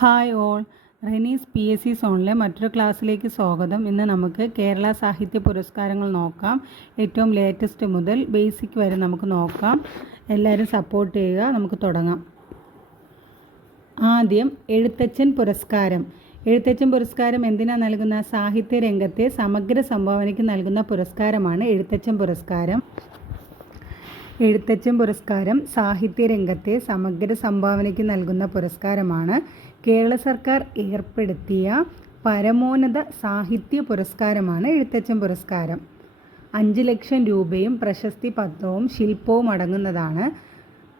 Hi all, Renees PSC സോണിലെ മറ്റൊരു ക്ലാസ്സിലേക്ക് സ്വാഗതം. ഇന്ന് നമുക്ക് കേരള സാഹിത്യ പുരസ്കാരങ്ങൾ നോക്കാം. ഏറ്റവും ലേറ്റസ്റ്റ് മുതൽ ബേസിക് വരെ നമുക്ക് നോക്കാം. എല്ലാവരും സപ്പോർട്ട് ചെയ്യുക. നമുക്ക് തുടങ്ങാം. ആദ്യം എഴുത്തച്ഛൻ പുരസ്കാരം. എഴുത്തച്ഛൻ പുരസ്കാരം എന്തിനാണ് നൽകുന്ന? സാഹിത്യ രംഗത്തെ സമഗ്ര സംഭാവനയ്ക്ക് നൽകുന്ന പുരസ്കാരമാണ് എഴുത്തച്ഛൻ പുരസ്കാരം. എഴുത്തച്ഛൻ പുരസ്കാരം സാഹിത്യരംഗത്തെ സമഗ്ര സംഭാവനയ്ക്ക് നൽകുന്ന പുരസ്കാരമാണ്. കേരള സർക്കാർ ഏർപ്പെടുത്തിയ പരമോന്നത സാഹിത്യ പുരസ്കാരമാണ് എഴുത്തച്ഛൻ പുരസ്കാരം. 5 ലക്ഷം രൂപയും പ്രശസ്തി പത്രവും ശില്പവും അടങ്ങുന്നതാണ്.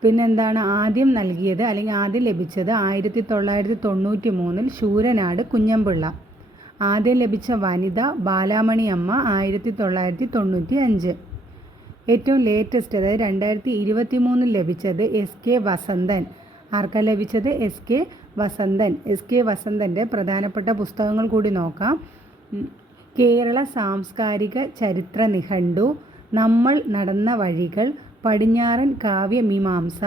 പിന്നെന്താണ് ആദ്യം നൽകിയത് അല്ലെങ്കിൽ ആദ്യം ലഭിച്ചത് 1993 ശൂരനാട് കുഞ്ഞമ്പിള്ള. ആദ്യം ലഭിച്ച വനിത ബാലാമണി അമ്മ 1995. ഏറ്റവും ലേറ്റസ്റ്റ് അതായത് 2023 ലഭിച്ചത് SK വസന്തൻ. ആർക്കാണ് ലഭിച്ചത്? SK വസന്തൻ. SK വസന്തൻ്റെ പ്രധാനപ്പെട്ട പുസ്തകങ്ങൾ കൂടി നോക്കാം. കേരള സാംസ്കാരിക ചരിത്ര നിഘണ്ടു, നമ്മൾ നടന്ന വഴികൾ, പടിഞ്ഞാറൻ കാവ്യമീമാംസ,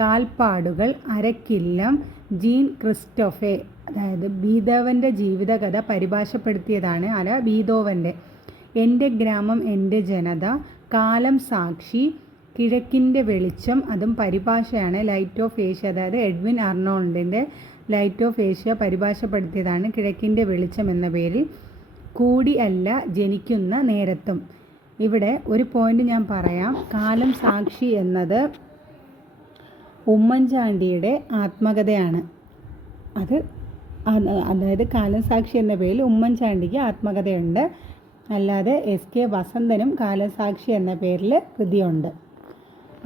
കാൽപ്പാടുകൾ, അരക്കില്ലം, ജീൻ ക്രിസ്റ്റോഫെ. അതായത് ബീതോവൻ്റെ ജീവിതകഥ പരിഭാഷപ്പെടുത്തിയതാണ്. ബീതോവൻ്റെ. എൻ്റെ ഗ്രാമം എൻ്റെ ജനത, കാലം സാക്ഷി, കിഴക്കിൻ്റെ വെളിച്ചം, അതും പരിഭാഷയാണ്. ലൈറ്റ് ഓഫ് ഏഷ്യ, അതായത് എഡ്വിൻ അർണോൾഡിൻ്റെ ലൈറ്റ് ഓഫ് ഏഷ്യ പരിഭാഷപ്പെടുത്തിയതാണ് കിഴക്കിൻ്റെ വെളിച്ചം എന്ന പേരിൽ. കൂടി അല്ല ജനിക്കുന്ന നേരത്തും. ഇവിടെ ഒരു പോയിന്റ് ഞാൻ പറയാം. കാലം സാക്ഷി എന്നത് ഉമ്മൻചാണ്ടിയുടെ ആത്മകഥയാണ്. അതായത് കാലം സാക്ഷി എന്ന പേരിൽ ഉമ്മൻചാണ്ടിക്ക് ആത്മകഥയുണ്ട്. അല്ലാതെ SK വസന്തനും കാലസാക്ഷി എന്ന പേരിൽ കൃതിയുണ്ട്.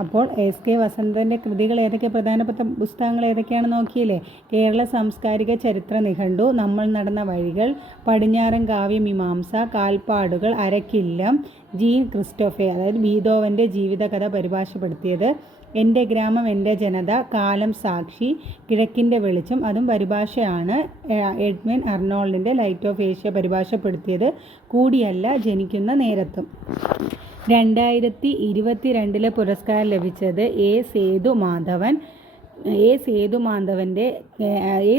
അപ്പോൾ SK വസന്തൻ്റെ കൃതികൾ ഏതൊക്കെ, പ്രധാനപ്പെട്ട പുസ്തകങ്ങൾ ഏതൊക്കെയാണെന്ന് നോക്കിയില്ലേ? കേരള സാംസ്കാരിക ചരിത്ര നിഘണ്ടു, നമ്മൾ നടന്ന വഴികൾ, പടിഞ്ഞാറൻ കാവ്യമീമാംസ, കാൽപ്പാടുകൾ, അരക്കില്ലം, ജീൻ ക്രിസ്റ്റോഫെ അതായത് ബീതോവൻ്റെ ജീവിതകഥ പരിഭാഷപ്പെടുത്തിയത്, എൻ്റെ ഗ്രാമം എൻ്റെ ജനത, കാലം സാക്ഷി, കിഴക്കിൻ്റെ വെളിച്ചം, അതും പരിഭാഷയാണ്. എഡ്വിൻ അർണോൾഡിൻ്റെ ലൈറ്റ് ഓഫ് ഏഷ്യ പരിഭാഷപ്പെടുത്തിയത്, കൂടിയല്ല ജനിക്കുന്ന നേരത്തും. 2022 പുരസ്കാരം ലഭിച്ചത് A.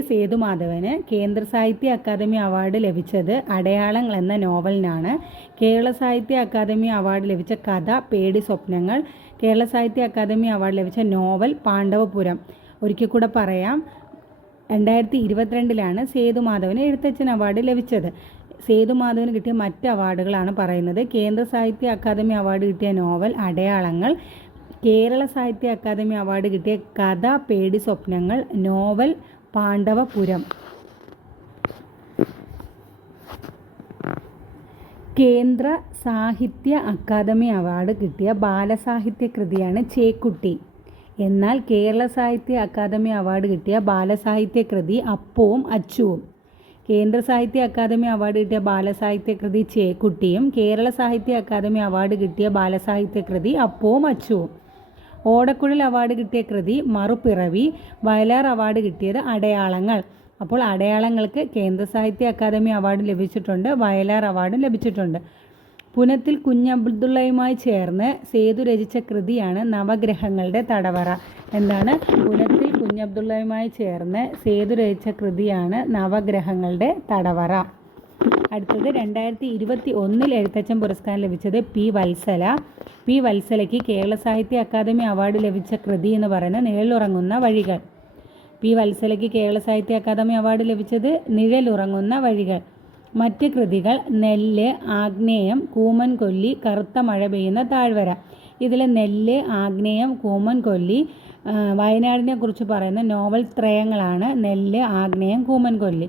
സേതുമാധവന് കേന്ദ്ര സാഹിത്യ അക്കാദമി അവാർഡ് ലഭിച്ചത് അടയാളങ്ങൾ എന്ന നോവലിനാണ്. കേരള സാഹിത്യ അക്കാദമി അവാർഡ് ലഭിച്ച കഥ പേടി സ്വപ്നങ്ങൾ. കേരള സാഹിത്യ അക്കാദമി അവാർഡ് ലഭിച്ച നോവൽ പാണ്ഡവപുരം. ഒരിക്കൽ കൂടെ പറയാം, 2022 സേതുമാധവന് എഴുത്തച്ഛൻ അവാർഡ് ലഭിച്ചത്. സേതുമാധവന് കിട്ടിയ മറ്റ് അവാർഡുകളാണ് പറയുന്നത്. കേന്ദ്ര സാഹിത്യ അക്കാദമി അവാർഡ് കിട്ടിയ നോവൽ അടയാളങ്ങൾ, കേരള സാഹിത്യ അക്കാദമി അവാർഡ് കിട്ടിയ കഥ പേടി സ്വപ്നങ്ങൾ, നോവൽ പാണ്ഡവപുരം. കേന്ദ്ര സാഹിത്യ അക്കാദമി അവാർഡ് കിട്ടിയ ബാലസാഹിത്യ കൃതിയാണ് ചേക്കുട്ടി. എന്നാൽ കേരള സാഹിത്യ അക്കാദമി അവാർഡ് കിട്ടിയ ബാലസാഹിത്യ കൃതി അപ്പുവും അച്ചുവും. കേന്ദ്ര സാഹിത്യ അക്കാദമി അവാർഡ് കിട്ടിയ ബാലസാഹിത്യ കൃതി ചേക്കുട്ടിയും കേരള സാഹിത്യ അക്കാദമി അവാർഡ് കിട്ടിയ ബാലസാഹിത്യ കൃതി അപ്പുവും അച്ചുവും. ഓടക്കുഴൽ അവാർഡ് കിട്ടിയ കൃതി മറുപിറവി. വയലാർ അവാർഡ് കിട്ടിയത് അടയാളങ്ങൾ. അപ്പോൾ അടയാളങ്ങൾക്ക് കേന്ദ്ര സാഹിത്യ അക്കാദമി അവാർഡ് ലഭിച്ചിട്ടുണ്ട്, വയലാർ അവാർഡും ലഭിച്ചിട്ടുണ്ട്. പുനത്തിൽ കുഞ്ഞബ്ദുള്ളയുമായി ചേർന്ന് സേതു രചിച്ച കൃതിയാണ് നവഗ്രഹങ്ങളുടെ തടവറ. എന്താണ്? പുനത്തിൽ കുഞ്ഞബ്ദുള്ളയുമായി ചേർന്ന് സേതു രചിച്ച കൃതിയാണ് നവഗ്രഹങ്ങളുടെ തടവറ. അടുത്തത് 2021 എഴുത്തച്ഛൻ പുരസ്കാരം ലഭിച്ചത് P. വത്സല. P. വത്സലയ്ക്ക് കേരള സാഹിത്യ അക്കാദമി അവാർഡ് ലഭിച്ച കൃതി എന്ന് പറയുന്നത് നിഴലുറങ്ങുന്ന വഴികൾ. P. വത്സലയ്ക്ക് കേരള സാഹിത്യ അക്കാദമി അവാർഡ് ലഭിച്ചത് നിഴലുറങ്ങുന്ന വഴികൾ. മറ്റ് കൃതികൾ നെല്ല്, ആഗ്നേയം, കൂമൻ കൊല്ലി, കറുത്ത മഴ പെയ്യുന്ന താഴ്വര. ഇതിൽ നെല്ല്, ആഗ്നേയം, കൂമൻ കൊല്ലി വയനാടിനെ കുറിച്ച് പറയുന്ന നോവൽ ത്രയങ്ങളാണ് നെല്ല്, ആഗ്നേയം, കൂമൻ കൊല്ലി.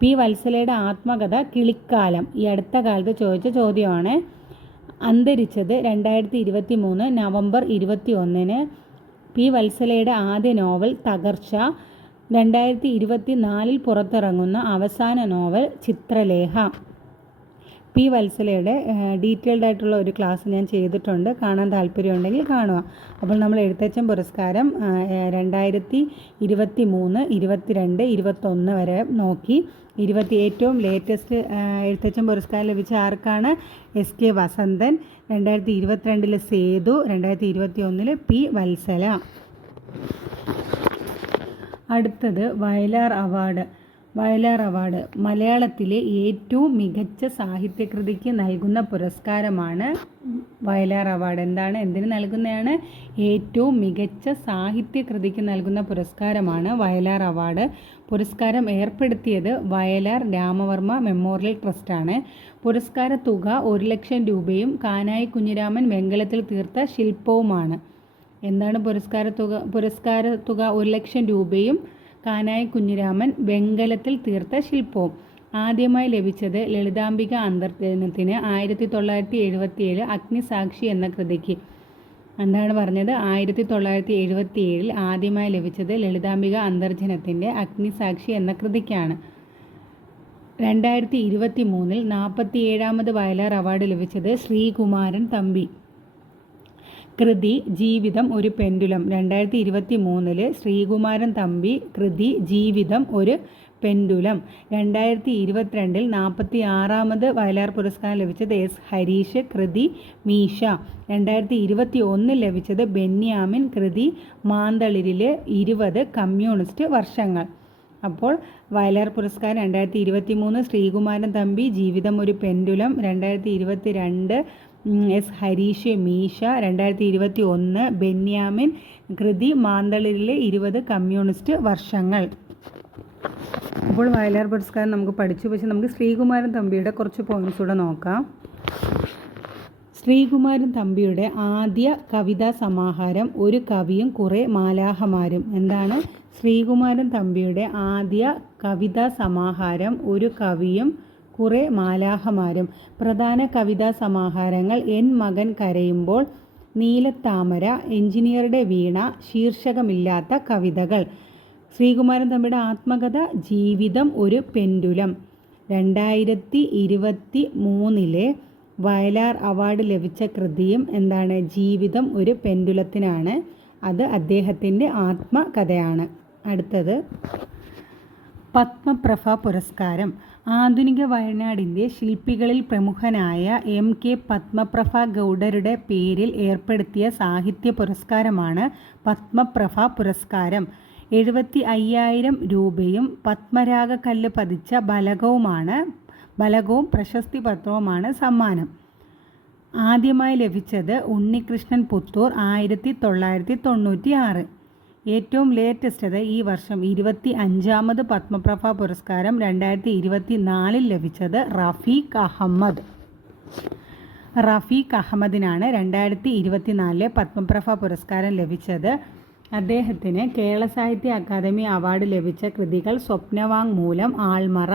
P. വത്സലയുടെ ആത്മകഥ കിളിക്കാലം ഈ അടുത്ത കാലത്ത് ചോദിച്ച ചോദ്യമാണ്. അന്തരിച്ചത് 2023 നവംബർ 21. P. വത്സലയുടെ ആദ്യ നോവൽ തകർച്ച. 2024 പുറത്തിറങ്ങുന്ന അവസാന നോവൽ ചിത്രലേഖ. P. വത്സലയുടെ ഡീറ്റെയിൽഡ് ആയിട്ടുള്ള ഒരു ക്ലാസ് ഞാൻ ചെയ്തിട്ടുണ്ട്, കാണാൻ താല്പര്യമുണ്ടെങ്കിൽ കാണുക. അപ്പോൾ നമ്മൾ എഴുത്തച്ഛൻ പുരസ്കാരം 2023, 22, 21 വരെ നോക്കി. ഏറ്റവും ലേറ്റസ്റ്റ് എഴുത്തച്ഛൻ പുരസ്കാരം ലഭിച്ച ആർക്കാണ്? SK വസന്തൻ. 2022 സേതു, 2021 P. വത്സല. അടുത്തത് വയലാർ അവാർഡ്. വയലാർ അവാർഡ് മലയാളത്തിലെ ഏറ്റവും മികച്ച സാഹിത്യകൃതിക്ക് നൽകുന്ന പുരസ്കാരമാണ് വയലാർ അവാർഡ്. എന്തിന് നൽകുന്നതാണ്? ഏറ്റവും മികച്ച സാഹിത്യകൃതിക്ക് നൽകുന്ന പുരസ്കാരമാണ് വയലാർ അവാർഡ്. പുരസ്കാരം ഏർപ്പെടുത്തിയത് വയലാർ രാമവർമ്മ മെമ്മോറിയൽ ട്രസ്റ്റാണ്. പുരസ്കാര തുക 1,00,000 രൂപയും കാനായി കുഞ്ഞിരാമൻ വെങ്കലത്തിൽ തീർത്ത ശില്പവുമാണ്. പുരസ്കാര തുക 1,00,000 രൂപയും കാനായി കുഞ്ഞിരാമൻ വെങ്കലത്തിൽ തീർത്ത ശില്പവും. ആദ്യമായി ലഭിച്ചത് ലളിതാംബിക അന്തർജനത്തിന് 1977 അഗ്നിസാക്ഷി എന്ന കൃതിക്ക്. 1977 ആദ്യമായി ലഭിച്ചത് ലളിതാംബിക അന്തർജനത്തിൻ്റെ അഗ്നിസാക്ഷി എന്ന കൃതിക്കാണ്. 2023 47ാമത് വയലാർ അവാർഡ് ലഭിച്ചത് ശ്രീകുമാരൻ തമ്പി. കൃതി ജീവിതം ഒരു പെൻഡുലം. 2023 ശ്രീകുമാരൻ തമ്പി കൃതി ജീവിതം ഒരു പെൻഡുലം. 2022 46ാമത് വയലാർ പുരസ്കാരം ലഭിച്ചത് എസ് ഹരീഷ് കൃതി മീശ. 2021 ലഭിച്ചത് ബെന്യാമിൻ കൃതി മാന്തളിരിലെ 20 കമ്മ്യൂണിസ്റ്റ് വർഷങ്ങൾ. അപ്പോൾ വയലാർ പുരസ്കാരം 2023 ശ്രീകുമാരൻ തമ്പി ജീവിതം ഒരു പെൻഡുലം, 2022 എസ് ഹരീഷ് മീശ, 2021 ബെന്യാമിൻ കൃതി മാന്തളിരിലെ 20 കമ്മ്യൂണിസ്റ്റ് വർഷങ്ങൾ. അപ്പോൾ വയലാർ പുരസ്കാരം നമുക്ക് പഠിച്ചു. പക്ഷേ നമുക്ക് ശ്രീകുമാരൻ തമ്പിയുടെ കുറച്ച് പോയിന്റ്സ് കൂടെ നോക്കാം. ശ്രീകുമാരൻ തമ്പിയുടെ ആദ്യ കവിതാ സമാഹാരം ഒരു കവിയും കുറേ മാലാഹമാരും. ശ്രീകുമാരൻ തമ്പിയുടെ ആദ്യ കവിതാ സമാഹാരം ഒരു കവിയും കുറേ മാലാഹമാരും. പ്രധാന കവിതാ സമാഹാരങ്ങൾ എൻ മകൻ കരയുമ്പോൾ, നീലത്താമര, എഞ്ചിനീയറുടെ വീണ, ശീർഷകമില്ലാത്ത കവിതകൾ. ശ്രീകുമാരൻ തമ്പിയുടെ ആത്മകഥ ജീവിതം ഒരു പെൻഡുലം. 2023 വയലാർ അവാർഡ് ലഭിച്ച കൃതിയും ജീവിതം ഒരു പെൻഡുലത്തിനാണ്. അത് അദ്ദേഹത്തിൻ്റെ ആത്മകഥയാണ്. അടുത്തത് പത്മപ്രഭ പുരസ്കാരം. ആധുനിക വയനാടിൻ്റെ ശില്പികളിൽ പ്രമുഖനായ MK പത്മപ്രഭ ഗൗഡരുടെ പേരിൽ ഏർപ്പെടുത്തിയ സാഹിത്യ പുരസ്കാരമാണ് പത്മപ്രഭ പുരസ്കാരം. 75,000 രൂപയും പത്മരാഗക്കല്ല് പതിച്ച ബലകവും പ്രശസ്തി പത്രവുമാണ് സമ്മാനം. ആദ്യമായി ലഭിച്ചത് ഉണ്ണികൃഷ്ണൻ പുത്തൂർ 1996. ഏറ്റവും ലേറ്റസ്റ്റ് ഈ വർഷം 25ാമത് പത്മപ്രഭ പുരസ്കാരം 2024 ലഭിച്ചത് റഫീഖ് അഹമ്മദിനാണ് 2024 പത്മപ്രഭ പുരസ്കാരം ലഭിച്ചത്. അദ്ദേഹത്തിന് കേരള സാഹിത്യ അക്കാദമി അവാർഡ് ലഭിച്ച കൃതികൾ സ്വപ്നവാങ്മൂലം, ആൾമറ.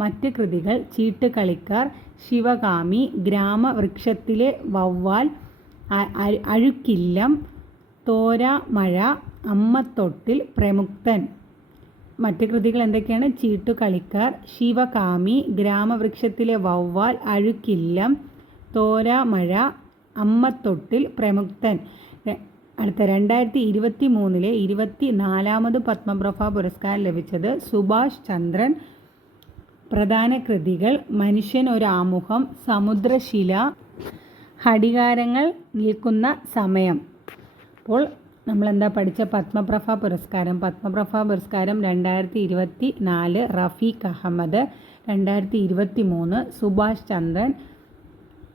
മറ്റ് കൃതികൾ ചീട്ടുകളിക്കാർ, ശിവകാമി, ഗ്രാമവൃക്ഷത്തിലെ വവ്വാൽ, അഴുക്കില്ലം, തോരാമഴ, അമ്മത്തൊട്ടിൽ, പ്രമുക്തൻ. മറ്റ് കൃതികൾ എന്തൊക്കെയാണ്? ചീട്ടുകളിക്കാർ, ശിവകാമി, ഗ്രാമവൃക്ഷത്തിലെ വവ്വാൽ, അഴുക്കില്ലം, തോരാമഴ, അമ്മത്തൊട്ടിൽ, പ്രമുക്തൻ. അടുത്ത 2023 24ാമത് പത്മപ്രഭ പുരസ്കാരം ലഭിച്ചത് സുഭാഷ് ചന്ദ്രൻ. പ്രധാന കൃതികൾ മനുഷ്യൻ ഒരു ആമുഖം, സമുദ്രശില, ഘടികാരങ്ങൾ നിൽക്കുന്ന സമയം. അപ്പോൾ നമ്മളെന്താ പഠിച്ച പത്മപ്രഭ പുരസ്കാരം? പത്മപ്രഭ പുരസ്കാരം 2024 റഫീഖ് അഹമ്മദ്, 2023 സുഭാഷ് ചന്ദ്രൻ,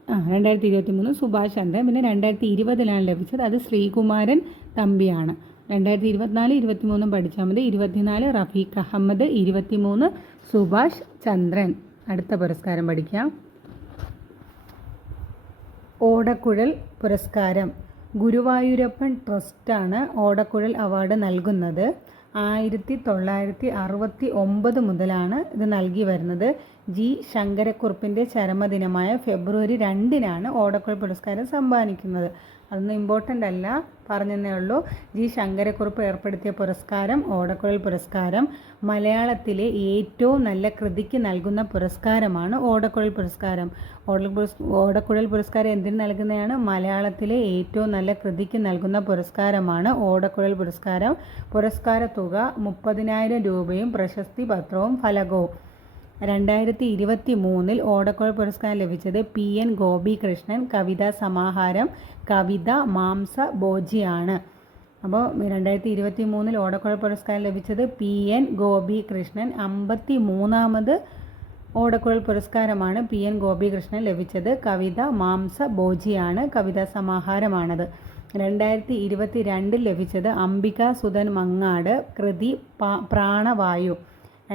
2023 സുഭാഷ് ചന്ദ്രൻ. പിന്നെ 2020 ലഭിച്ചത് അത് ശ്രീകുമാരൻ തമ്പിയാണ്. 2024 23 പഠിച്ചാൽ മതി. 24 റഫീഖ് അഹമ്മദ്, 23 സുഭാഷ് ചന്ദ്രൻ. അടുത്ത പുരസ്കാരം പഠിക്കാം. ഓടക്കുഴൽ പുരസ്കാരം. ഗുരുവായൂരപ്പൻ ട്രസ്റ്റാണ് ഓടക്കുഴൽ അവാർഡ് നൽകുന്നത്. 1969 മുതലാണ് ഇത് നൽകി വരുന്നത്. ജി ശങ്കരക്കുറുപ്പിൻ്റെ ചരമദിനമായ ഫെബ്രുവരി 2 ഓടക്കുഴൽ പുരസ്കാരം സമ്മാനിക്കുന്നത്. അതൊന്നും ഇമ്പോർട്ടൻ്റ് അല്ല, പറഞ്ഞതേ ഉള്ളൂ. ജി ശങ്കരക്കുറുപ്പ് ഏർപ്പെടുത്തിയ പുരസ്കാരം ഓടക്കുഴൽ പുരസ്കാരം. മലയാളത്തിലെ ഏറ്റവും നല്ല കൃതിക്ക് നൽകുന്ന പുരസ്കാരമാണ് ഓടക്കുഴൽ പുരസ്കാരം. ഓടക്കുഴൽ പുരസ്കാരം എന്തിന് നൽകുന്നതാണ്? മലയാളത്തിലെ ഏറ്റവും നല്ല കൃതിക്ക് നൽകുന്ന പുരസ്കാരമാണ് ഓടക്കുഴൽ പുരസ്കാരം. പുരസ്കാര തുക 30,000 രൂപയും പ്രശസ്തി പത്രവും ഫലകവും. 2023 ഓടക്കുഴൽ പുരസ്കാരം ലഭിച്ചത് PN ഗോപികൃഷ്ണൻ. കവിതാ സമാഹാരം കവിത മാംസ ഭോജിയാണ്. അപ്പോൾ 2023 ഓടക്കുഴൽ പുരസ്കാരം ലഭിച്ചത് PN ഗോപികൃഷ്ണൻ. 53ാമത് ഓടക്കുഴൽ പുരസ്കാരമാണ് PN ഗോപികൃഷ്ണൻ ലഭിച്ചത്. കവിത മാംസഭോജിയാണ്, കവിതാ സമാഹാരമാണത്. 2022 ലഭിച്ചത് അംബിക സുധൻ മങ്ങാട്, കൃതി പ്രാണവായു.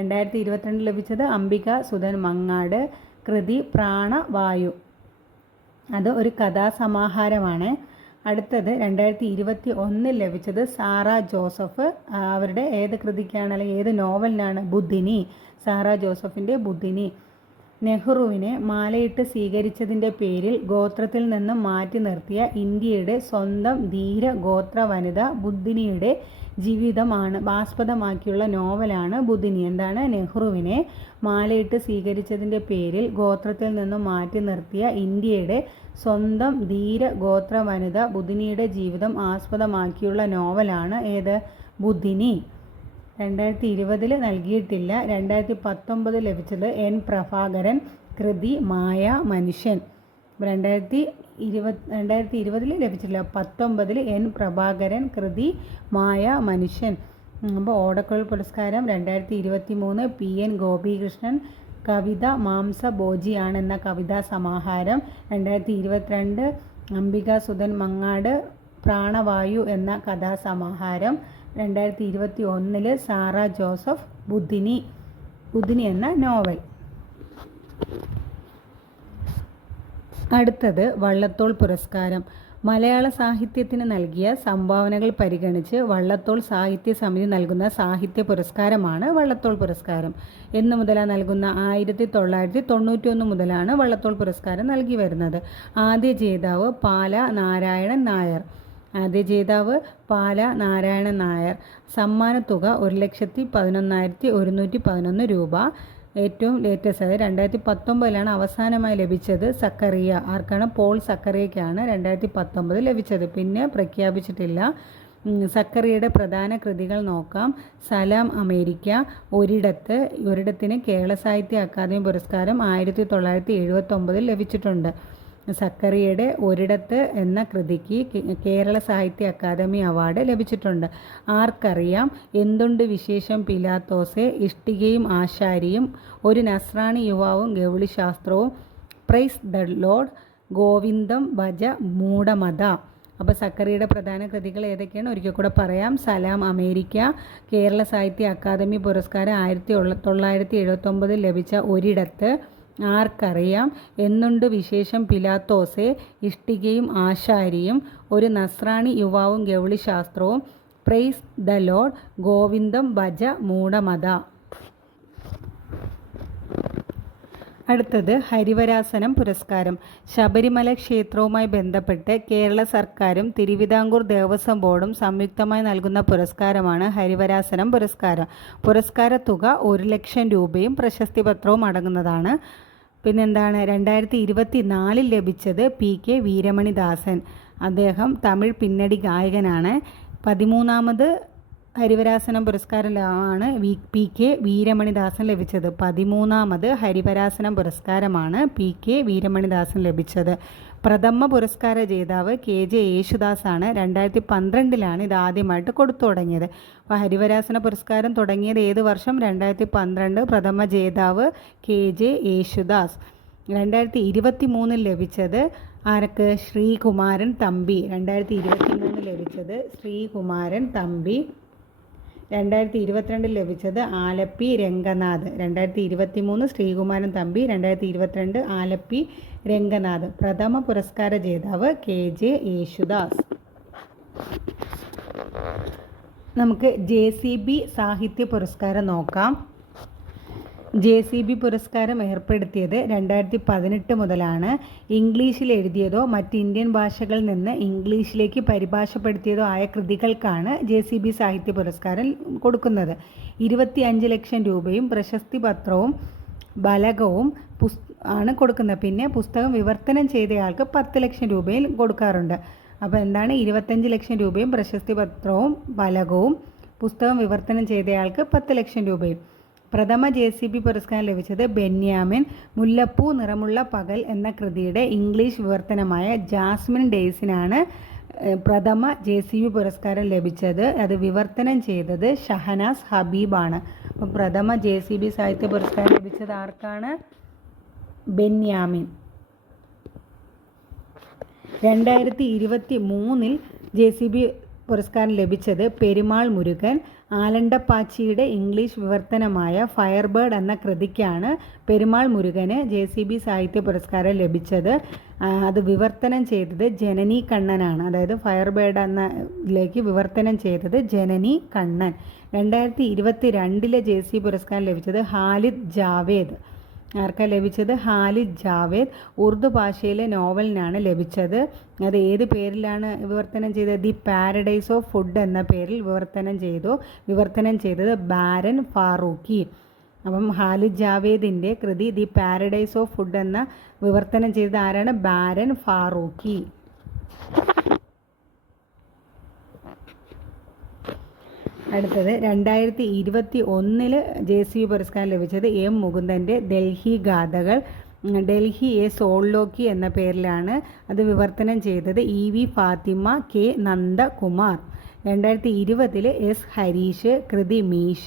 2022 ലഭിച്ചത് അംബിക സുധൻ മങ്ങാട്, കൃതി പ്രാണവായു. അത് ഒരു കഥാസമാഹാരമാണ്. അടുത്തത് 2021 ലഭിച്ചത് സാറ ജോസഫ്. അവരുടെ ഏത് കൃതിക്കാണ് അല്ലെങ്കിൽ ഏത് നോവലിനാണ്? ബുദ്ധിനി. സാറ ജോസഫിൻ്റെ ബുദ്ധിനി. നെഹ്റുവിനെ മാലയിട്ട് സ്വീകരിച്ചതിൻ്റെ പേരിൽ ഗോത്രത്തിൽ നിന്നും മാറ്റി നിർത്തിയ ഇന്ത്യയുടെ സ്വന്തം ധീര ഗോത്ര വനിത ബുദ്ധിനിയുടെ ജീവിതമാണ് ആസ്പദമാക്കിയുള്ള നോവലാണ് ബുദ്ധിനി. എന്താണ്? നെഹ്റുവിനെ മാലയിട്ട് സ്വീകരിച്ചതിൻ്റെ പേരിൽ ഗോത്രത്തിൽ നിന്നും മാറ്റി നിർത്തിയ ഇന്ത്യയുടെ സ്വന്തം ധീര ഗോത്ര വനിത ബുദ്ധിനിയുടെ ജീവിതം ആസ്പദമാക്കിയുള്ള നോവലാണ് ഏത്? ബുദ്ധിനി. 2020 നൽകിയിട്ടില്ല. 2019 ലഭിച്ചത് N പ്രഭാകരൻ, കൃതി മായ മനുഷ്യൻ. 2020 ലഭിച്ചില്ല. 2019 N പ്രഭാകരൻ, കൃതി മായ മനുഷ്യൻ. അപ്പോൾ ഓടക്കുഴൽ പുരസ്കാരം 2023 PN ഗോപികൃഷ്ണൻ, കവിത മാംസഭോജിയാണ് എന്ന കവിതാ സമാഹാരം. 2022 അംബിക സുധൻ മങ്ങാട്, പ്രാണവായു എന്ന കഥാസമാഹാരം. 2021 സാറ ജോസഫ്, ബുദ്ധിനി എന്ന നോവൽ. അടുത്തത് വള്ളത്തോൾ പുരസ്കാരം. മലയാള സാഹിത്യത്തിന് നൽകിയ സംഭാവനകൾ പരിഗണിച്ച് വള്ളത്തോൾ സാഹിത്യ സമിതി നൽകുന്ന സാഹിത്യ പുരസ്കാരമാണ് വള്ളത്തോൾ പുരസ്കാരം. എന്നു മുതലാണ് നൽകുന്ന? 1991 മുതലാണ് വള്ളത്തോൾ പുരസ്കാരം നൽകി വരുന്നത്. ആദ്യ ജേതാവ് പാല നാരായണൻ നായർ. സമ്മാനത്തുക 1,11,111 രൂപ. ഏറ്റവും ലേറ്റസ്റ്റ്, അതായത് 2019 അവസാനമായി ലഭിച്ചത് സക്കറിയ. ആർക്കാണ്? പോൾ സക്കറിയയ്ക്കാണ് 2019 ലഭിച്ചത്. പിന്നെ പ്രഖ്യാപിച്ചിട്ടില്ല. സക്കറിയയുടെ പ്രധാന കൃതികൾ നോക്കാം. സലാം അമേരിക്ക, ഒരിടത്തിന് കേരള സാഹിത്യ അക്കാദമി പുരസ്കാരം 1979 ലഭിച്ചിട്ടുണ്ട്. സക്കറിയയുടെ ഒരിടത്ത് എന്ന കൃതിക്ക് കേരള സാഹിത്യ അക്കാദമി അവാർഡ് ലഭിച്ചിട്ടുണ്ട്. ആർക്കറിയാം, എന്തുണ്ട് വിശേഷം പിലാത്തോസെ, ഇഷ്ടികയും ആശാരിയും, ഒരു നസ്രാണി യുവാവും ഗൗളിശാസ്ത്രവും, പ്രൈസ് ദ ലോർഡ്, ഗോവിന്ദം ഭജ മൂഢമത. അപ്പോൾ സക്കറിയയുടെ പ്രധാന കൃതികൾ ഏതൊക്കെയാണ്? ഒരിക്കൽ കൂടെ പറയാം. സലാം അമേരിക്ക, കേരള സാഹിത്യ അക്കാദമി പുരസ്കാരം 1979 ലഭിച്ച ഒരിടത്ത്, ആർക്കറിയാം, എന്നുണ്ട് വിശേഷം പിലാത്തോസെ, ഇഷ്ടികയും ആശാരിയും, ഒരു നസ്രാണി യുവാവും ഗൗളിശാസ്ത്രവും, പ്രൈസ് ദ ലോർഡ്, ഗോവിന്ദം ഭജ മൂഢമത. അടുത്തത് ഹരിവരാസനം പുരസ്കാരം. ശബരിമല ക്ഷേത്രവുമായി ബന്ധപ്പെട്ട് കേരള സർക്കാരും തിരുവിതാംകൂർ ദേവസ്വം ബോർഡും സംയുക്തമായി നൽകുന്ന പുരസ്കാരമാണ് ഹരിവരാസനം പുരസ്കാരം. പുരസ്കാര തുക 1,00,000 രൂപയും പ്രശസ്തി പത്രവും അടങ്ങുന്നതാണ്. പിന്നെന്താണ്? 2024 ലഭിച്ചത് PK വീരമണിദാസൻ. അദ്ദേഹം തമിഴ് പിന്നണി ഗായകനാണ്. 13ാമത് ഹരിവരാസനം പുരസ്കാരമാണ് PK വീരമണിദാസൻ ലഭിച്ചത്. 13ാമത് ഹരിവരാസനം പുരസ്കാരമാണ് PK വീരമണിദാസൻ ലഭിച്ചത്. പ്രഥമ പുരസ്കാര ജേതാവ് KJ യേശുദാസാണ്. 2012 ഇത് ആദ്യമായിട്ട് കൊടുത്തു തുടങ്ങിയത്. അപ്പോൾ ഹരിവരാസന പുരസ്കാരം തുടങ്ങിയത് ഏത് വർഷം? 2012. പ്രഥമ ജേതാവ് KJ യേശുദാസ്. 2023 ലഭിച്ചത് ആർക്ക്? ശ്രീകുമാരൻ തമ്പി. 2023 ലഭിച്ചത് ശ്രീകുമാരൻ തമ്പി. 2022 ലഭിച്ചത് ആലപ്പി രംഗനാഥ്. 2023 ശ്രീകുമാരൻ തമ്പി, 2022 ആലപ്പി രംഗനാഥ്. പ്രഥമ പുരസ്കാര ജേതാവ് KJ യേശുദാസ്. നമുക്ക് JCB സാഹിത്യ പുരസ്കാരം നോക്കാം. JCB പുരസ്കാരം ഏർപ്പെടുത്തിയത് 2018 മുതലാണ്. ഇംഗ്ലീഷിൽ എഴുതിയതോ മറ്റ് ഇന്ത്യൻ ഭാഷകളിൽ നിന്ന് ഇംഗ്ലീഷിലേക്ക് പരിഭാഷപ്പെടുത്തിയതോ ആയ കൃതികൾക്കാണ് JCB സാഹിത്യ പുരസ്കാരം കൊടുക്കുന്നത്. 25 ലക്ഷം രൂപയും പ്രശസ്തി പത്രവും ഫലകവും ആണ് കൊടുക്കുന്നത്. പിന്നെ പുസ്തകം വിവർത്തനം ചെയ്തയാൾക്ക് 10 ലക്ഷം രൂപയും കൊടുക്കാറുണ്ട്. അപ്പോൾ എന്താണ്? 25 ലക്ഷം രൂപയും പ്രശസ്തി പത്രവും ഫലകവും, പുസ്തകം വിവർത്തനം ചെയ്തയാൾക്ക് 10 ലക്ഷം രൂപയും. പ്രഥമ JCB പുരസ്കാരം ലഭിച്ചത് ബെന്യാമിൻ. മുല്ലപ്പൂ നിറമുള്ള പകൽ എന്ന കൃതിയുടെ ഇംഗ്ലീഷ് വിവർത്തനമായ ജാസ്മിൻ ഡേയ്സിനാണ് പ്രഥമ JCB പുരസ്കാരം ലഭിച്ചത്, അത് വിവർത്തനം ചെയ്തത് ഷഹനാസ് ഹബീബാണ്. അപ്പോൾ പ്രഥമ JCB സാഹിത്യ പുരസ്കാരം ലഭിച്ചത് ആർക്കാണ്? ബെന്യാമിൻ. 2023 JCB പുരസ്കാരം ലഭിച്ചത് പെരുമാൾ മുരുകൻ. ആലണ്ടപ്പാച്ചിയുടെ ഇംഗ്ലീഷ് വിവർത്തനമായ ഫയർബേർഡ് എന്ന കൃതിക്കാണ് പെരുമാൾ മുരുകന് JCB സാഹിത്യ പുരസ്കാരം ലഭിച്ചത്. അത് വിവർത്തനം ചെയ്തത് ജനനി കണ്ണനാണ്. അതായത് ഫയർബേർഡ് എന്നതിലേക്ക് വിവർത്തനം ചെയ്തത് ജനനി കണ്ണൻ. 2022 JCB പുരസ്കാരം ലഭിച്ചത് ഹാലിദ് ജാവേദ്. ആർക്കാ ലഭിച്ചത്? ഹാലിദ് ജാവേദ്. ഉറുദു ഭാഷയിലെ നോവലിനാണ് ലഭിച്ചത്. അത് ഏത് പേരിലാണ് വിവർത്തനം ചെയ്തത്? ദി പാരഡൈസ് ഓഫ് ഫുഡ് എന്ന പേരിൽ വിവർത്തനം ചെയ്തത് ബാരൻ ഫാറൂഖി. അപ്പം ഹാലിദ് ജാവേദിൻ്റെ കൃതി ദി പാരഡൈസ് ഓഫ് ഫുഡ് എന്ന വിവർത്തനം ചെയ്തത് ആരാണ്? ബാരൻ ഫാറൂഖി. അടുത്തത് 2021 JCB പുരസ്കാരം ലഭിച്ചത് M. മുകുന്ദൻ്റെ ഡൽഹി ഗാഥകൾ. ഡൽഹി എ സോൾലോക്കി എന്ന പേരിലാണ് അത് വിവർത്തനം ചെയ്തത് EV Fathima K. Nandakumar. 2020 S. Harish. കൃതി മീശ.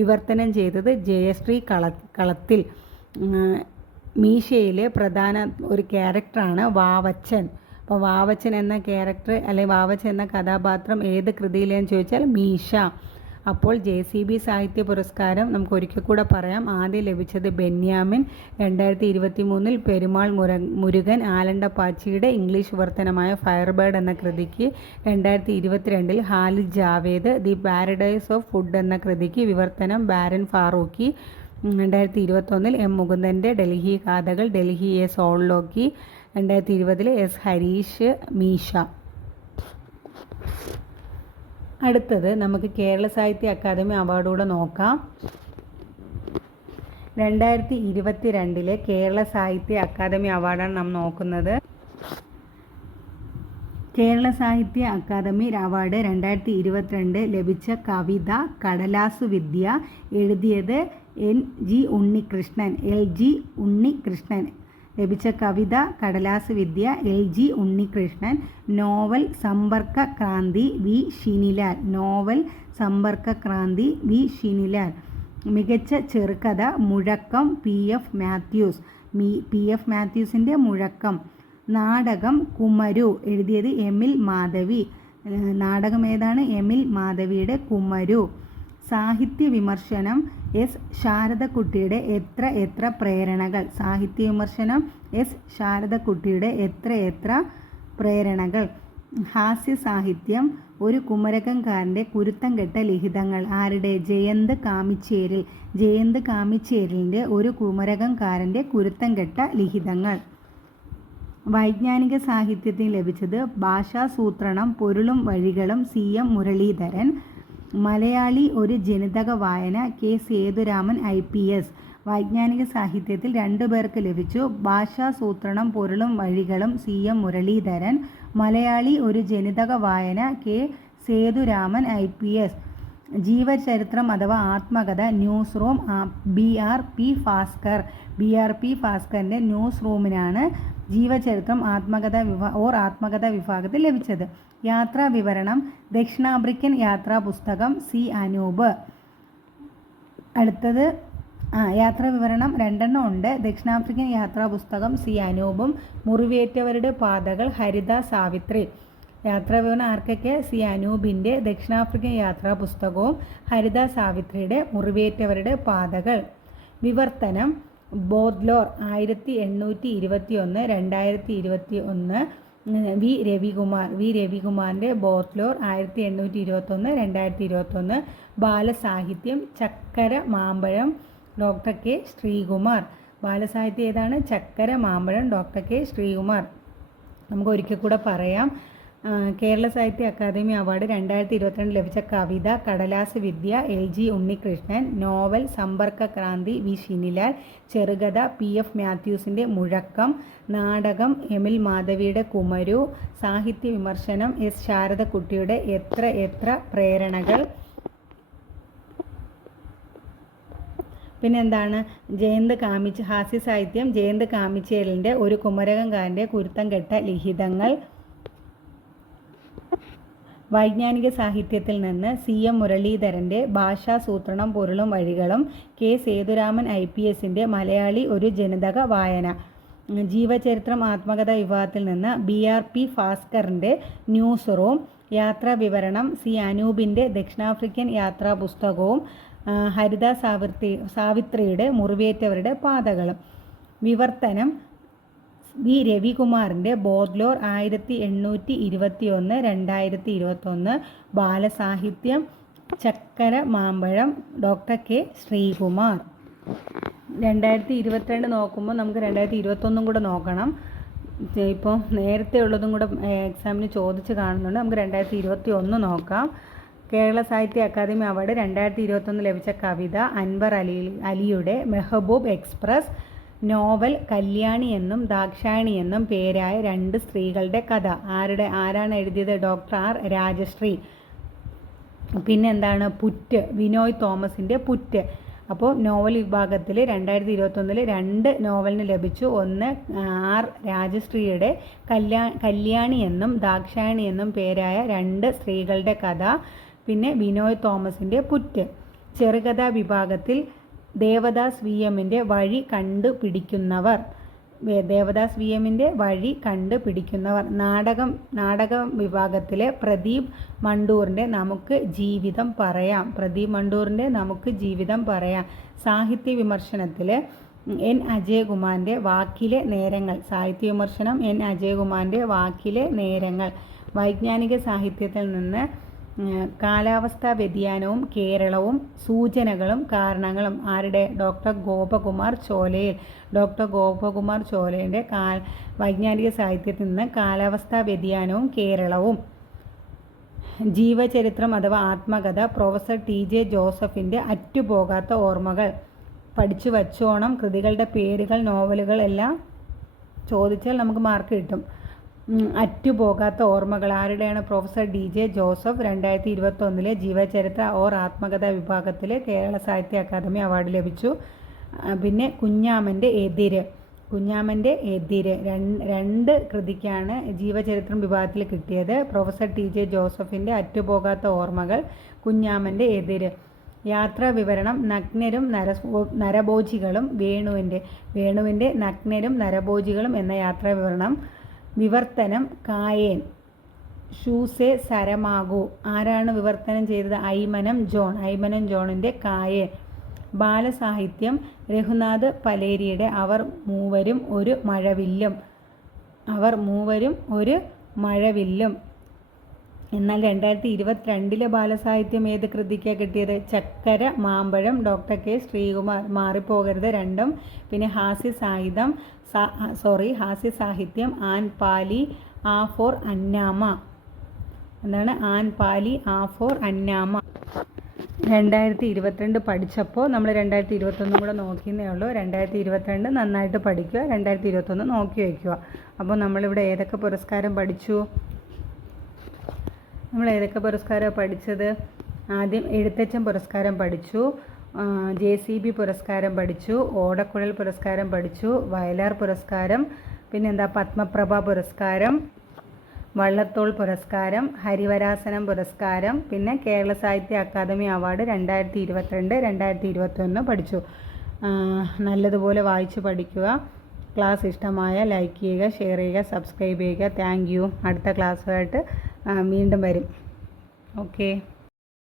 വിവർത്തനം ചെയ്തത് ജയശ്രീ കളത്തിൽ. മീശയിലെ പ്രധാന ഒരു ക്യാരക്ടറാണ് വാവച്ചൻ. അപ്പോൾ വാവച്ചൻ എന്ന ക്യാരക്ടർ അല്ലെങ്കിൽ വാവച്ചൻ എന്ന കഥാപാത്രം ഏത് കൃതിയിലെന്ന് ചോദിച്ചാൽ മീശ. അപ്പോൾ JCB സാഹിത്യ പുരസ്കാരം നമുക്ക് ഒരിക്കൽ കൂടെ പറയാം. ആദ്യം ലഭിച്ചത് ബെന്യാമിൻ. 2023 പെരുമാൾ മുരുകൻ ആലണ്ടപ്പാച്ചിയുടെ ഇംഗ്ലീഷ് വിവർത്തനമായ ഫയർബേർഡ് എന്ന കൃതിക്ക്. 2022 Khalid Jawed The Paradise of Food എന്ന കൃതിക്ക് വിവർത്തനം ബാരൻ ഫാറൂഖി. 2021 M. മുകുന്ദൻ്റെ ഡൽഹി ഗാഥകൾ Delhi a soliloquy. 2020 S. Harish Meesha. അടുത്തത് നമുക്ക് കേരള സാഹിത്യ അക്കാദമി അവാർഡുകൂടെ നോക്കാം. 2022 കേരള സാഹിത്യ അക്കാദമി അവാർഡാണ് നാം നോക്കുന്നത്. കേരള സാഹിത്യ അക്കാദമി അവാർഡ് 2022 ലഭിച്ച കവിത കടലാസു വിദ്യ. എഴുതിയത് LG ഉണ്ണികൃഷ്ണൻ. ലഭിച്ച കവിത കടലാസ് വിദ്യ LG ഉണ്ണികൃഷ്ണൻ. നോവൽ സമ്പർക്ക ക്രാന്തി വി ഷിനിലാൽ. മികച്ച ചെറുകഥ മുഴക്കം PF മാത്യൂസിൻ്റെ മുഴക്കം. നാടകം കുമരു. എഴുതിയത് എമിൽ മാധവി. നാടകം ഏതാണ്? എമിൽ മാധവിയുടെ കുമരു. സാഹിത്യ വിമർശനം S. ശാരദക്കുട്ടിയുടെ എത്ര പ്രേരണകൾ. സാഹിത്യ വിമർശനം S. ശാരദക്കുട്ടിയുടെ എത്ര പ്രേരണകൾ. ഹാസ്യ സാഹിത്യം ഒരു കുമരകംകാരൻ്റെ കുരുത്തം കെട്ട ലിഖിതങ്ങൾ. ആരുടെ? ജയന്ത് കാമിച്ചേരിലിൻ്റെ ഒരു കുമരകംകാരൻ്റെ കുരുത്തം കെട്ട ലിഖിതങ്ങൾ. വൈജ്ഞാനിക സാഹിത്യത്തിന് ലഭിച്ചത് ഭാഷാസൂത്രണം പൊരുളും വഴികളും CM മുരളീധരൻ. മലയാളി ഒരു ജനിതക വായന K. സേതുരാമൻ IPS. വൈജ്ഞാനിക സാഹിത്യത്തിൽ 2 പേർക്ക് ലഭിച്ചു. ഭാഷാസൂത്രണം പൊരുളും വഴികളും CM മുരളീധരൻ. മലയാളി ഒരു ജനിതക വായന K. സേതുരാമൻ IPS. ജീവചരിത്രം അഥവാ ആത്മകഥ ന്യൂസ് റൂം BRP ഭാസ്കറിൻ്റെ ന്യൂസ് റൂമിനാണ് ജീവചരിത്രം ആത്മകഥ വിഭാഗത്തിൽ ലഭിച്ചത്. യാത്രാ വിവരണം ദക്ഷിണാഫ്രിക്കൻ യാത്രാ പുസ്തകം C. അനൂപ്. അടുത്തത് യാത്രാ വിവരണം 2 ഉണ്ട്. ദക്ഷിണാഫ്രിക്കൻ യാത്രാ പുസ്തകം C. അനൂപും മുറിവേറ്റവരുടെ പാതകൾ ഹരിത സാവിത്രി. യാത്രാ വിവരണം ആർക്കൊക്കെ? C. അനൂപിൻ്റെ ദക്ഷിണാഫ്രിക്കൻ യാത്രാ പുസ്തകവും ഹരിത സാവിത്രിയുടെ മുറിവേറ്റവരുടെ പാതകൾ. വിവർത്തനം ബോദ്ലോർ 1821. 2021 വി രവികുമാറിൻ്റെ ബോദ്ലോർ 1821. 2021 ബാലസാഹിത്യം ചക്കര മാമ്പഴം ഡോക്ടർ K. ശ്രീകുമാർ. ബാലസാഹിത്യം ഏതാണ്? ചക്കര മാമ്പഴം ഡോക്ടർ K. ശ്രീകുമാർ. നമുക്ക് ഒരിക്കൽ കൂടെ പറയാം. കേരള സാഹിത്യ അക്കാദമി അവാർഡ് 2022 ലഭിച്ച കവിത കടലാസ് വിദ്യ LG ഉണ്ണികൃഷ്ണൻ. നോവൽ സമ്പർക്ക ക്രാന്തി വി ഷിനിലാൽ. ചെറുകഥ PF മാത്യൂസിൻ്റെ മുഴക്കം. നാടകം എമിൽ മാധവിയുടെ കുമരു. സാഹിത്യ വിമർശനം S. ശാരദക്കുട്ടിയുടെ എത്ര പ്രേരണകൾ. പിന്നെന്താണ്? ഹാസ്യ സാഹിത്യം ജയന്ത് കാമിച്ചേലിൻ്റെ ഒരു കുമരകംകാരൻ്റെ കുരുത്തം കെട്ട ലിഖിതങ്ങൾ. വൈജ്ഞാനിക സാഹിത്യത്തിൽ നിന്ന് CM മുരളീധരൻ്റെ ഭാഷാസൂത്രണം പൊരുളും വഴികളും, K സേതുരാമൻ IPSൻ്റെ മലയാളി ഒരു ജനിതക വായന. ജീവചരിത്രം ആത്മകഥ വിഭാഗത്തിൽ നിന്ന് BRP ഭാസ്കറിൻ്റെ ന്യൂസ് റൂം. യാത്രാ വിവരണം C അനൂപിൻ്റെ ദക്ഷിണാഫ്രിക്കൻ യാത്രാ പുസ്തകവും ഹരിത സാവിത്രിയുടെ മുറിവേറ്റവരുടെ പാതകളും. വിവർത്തനം V രവികുമാറിൻ്റെ ബോദ്ലോർ 1821 2021. ബാലസാഹിത്യം ചക്കര മാമ്പഴം ഡോക്ടർ K ശ്രീകുമാർ. 2022 നോക്കുമ്പോൾ നമുക്ക് 2021 കൂടെ നോക്കണം. ഇപ്പോൾ നേരത്തെ ഉള്ളതും കൂടെ എക്സാമിന് ചോദിച്ച് കാണുന്നുണ്ട്. നമുക്ക് 2021 നോക്കാം. കേരള സാഹിത്യ അക്കാദമി അവാർഡ് 2021 ലഭിച്ച കവിത അൻവർ അലിയുടെ മെഹബൂബ് എക്സ്പ്രസ്. നോവൽ കല്യാണി എന്നും ദാക്ഷായണി എന്നും പേരായ 2 സ്ത്രീകളുടെ കഥ. ആരാണ് എഴുതിയത്? Doctor R Rajasree. പിന്നെന്താണ്? പുറ്റ്, വിനോയ് തോമസിൻ്റെ പുറ്റ്. അപ്പോൾ നോവൽ വിഭാഗത്തിൽ 2021 2 നോവലിന് ലഭിച്ചു. ഒന്ന് R രാജശ്രീയുടെ കല്യാണി എന്നും ദാക്ഷായണി എന്നും പേരായ 2 സ്ത്രീകളുടെ കഥ. പിന്നെ വിനോയ് തോമസിൻ്റെ പുറ്റ്. ചെറുകഥാ വിഭാഗത്തിൽ ദേവദാസ് VM-ൻ്റെ വഴി കണ്ടുപിടിക്കുന്നവർ. ദേവദാസ് VM-ൻ്റെ വഴി കണ്ടുപിടിക്കുന്നവർ. നാടക വിഭാഗത്തിലെ പ്രദീപ് മണ്ടൂറിൻ്റെ നമുക്ക് ജീവിതം പറയാം. നമുക്ക് ജീവിതം പറയാം. സാഹിത്യ വിമർശനത്തിൽ N അജയകുമാറിൻ്റെ വാക്കിലെ നേരങ്ങൾ. സാഹിത്യ വിമർശനം N അജയകുമാറിൻ്റെ വാക്കിലെ നേരങ്ങൾ. വൈജ്ഞാനിക സാഹിത്യത്തിൽ നിന്ന് കാലാവസ്ഥാ വ്യതിയാനവും കേരളവും സൂചനകളും കാരണങ്ങളും. ആരുടെ? ഡോക്ടർ ഗോപകുമാർ ചോലയിൽ. ഡോക്ടർ ഗോപകുമാർ ചോലയുടെ വൈജ്ഞാനിക സാഹിത്യത്തിൽ നിന്ന് കാലാവസ്ഥാ വ്യതിയാനവും കേരളവും. ജീവചരിത്രം അഥവാ ആത്മകഥ പ്രൊഫസർ TJ ജോസഫിൻ്റെ അറ്റുപോകാത്ത ഓർമ്മകൾ. പഠിച്ചു വച്ചോണം. കൃതികളുടെ പേരുകൾ, നോവലുകൾ എല്ലാം ചോദിച്ചാൽ നമുക്ക് മാർക്ക് കിട്ടും. അറ്റുപോകാത്ത ഓർമ്മകൾ ആരുടെയാണ്? Professor DJ Joseph. 2021 ജീവചരിത്ര ഓർ ആത്മകഥ വിഭാഗത്തിൽ കേരള സാഹിത്യ അക്കാദമി അവാർഡ് ലഭിച്ചു. പിന്നെ കുഞ്ഞാമൻ്റെ എതിര്. 2 കൃതിക്കാണ് ജീവചരിത്രം വിഭാഗത്തിൽ കിട്ടിയത്. പ്രൊഫസർ TJ ജോസഫിൻ്റെ അറ്റുപോകാത്ത ഓർമ്മകൾ, കുഞ്ഞാമൻ്റെ എതിര്. യാത്രാ വിവരണം നഗ്നരും നരഭോജികളും. വേണുവിൻ്റെ നഗ്നരും നരഭോജികളും എന്ന യാത്രാ വിവരണം. വിവർത്തനം കായേൻ. ഷൂസെ സരമാകൂ. ആരാണ് വിവർത്തനം ചെയ്തത്? ഐമനം ജോണിൻ്റെ കായേൻ. ബാലസാഹിത്യം രഘുനാഥ് പലേരിയുടെ അവർ മൂവരും ഒരു മഴവില്ലും. എന്നാൽ 2022 ബാലസാഹിത്യം ഏത് കൃതിക്കാണ് കിട്ടിയത്? ചക്കര മാമ്പഴം ഡോക്ടർ K ശ്രീകുമാർ. മാറിപ്പോകരുത് രണ്ടും. പിന്നെ ഹാസ്യസാഹിത്യം ആൻപാലി ആ ഫോർ അന്നാമ. എന്താണ് ആൻപാലി ആ ഫോർ അന്നാമ? 2022 പഠിച്ചപ്പോൾ നമ്മൾ 2021 കൂടെ നോക്കിയെന്നേ ഉള്ളൂ. 2022 നന്നായിട്ട് പഠിക്കുക, 2021 നോക്കി വയ്ക്കുക. അപ്പോൾ നമ്മളിവിടെ ഏതൊക്കെ പുരസ്കാരം പഠിച്ചു? പഠിച്ചത്? ആദ്യം എഴുത്തച്ഛൻ പുരസ്കാരം പഠിച്ചു, JCB പുരസ്കാരം പഠിച്ചു, ഓടക്കുഴൽ പുരസ്കാരം പഠിച്ചു, വയലാർ പുരസ്കാരം, പിന്നെന്താ പത്മപ്രഭ പുരസ്കാരം, വള്ളത്തോൾ പുരസ്കാരം, ഹരിവരാസനം പുരസ്കാരം, പിന്നെ കേരള സാഹിത്യ അക്കാദമി അവാർഡ് 2022 2021 പഠിച്ചു. നല്ലതുപോലെ വായിച്ച് പഠിക്കുക. ക്ലാസ് ഇഷ്ടമായ ലൈക്ക് ചെയ്യുക, ഷെയർ ചെയ്യുക, സബ്സ്ക്രൈബ് ചെയ്യുക. Thank you. അടുത്ത ക്ലാസ്സുമായിട്ട് വീണ്ടും വരും. ഓക്കെ.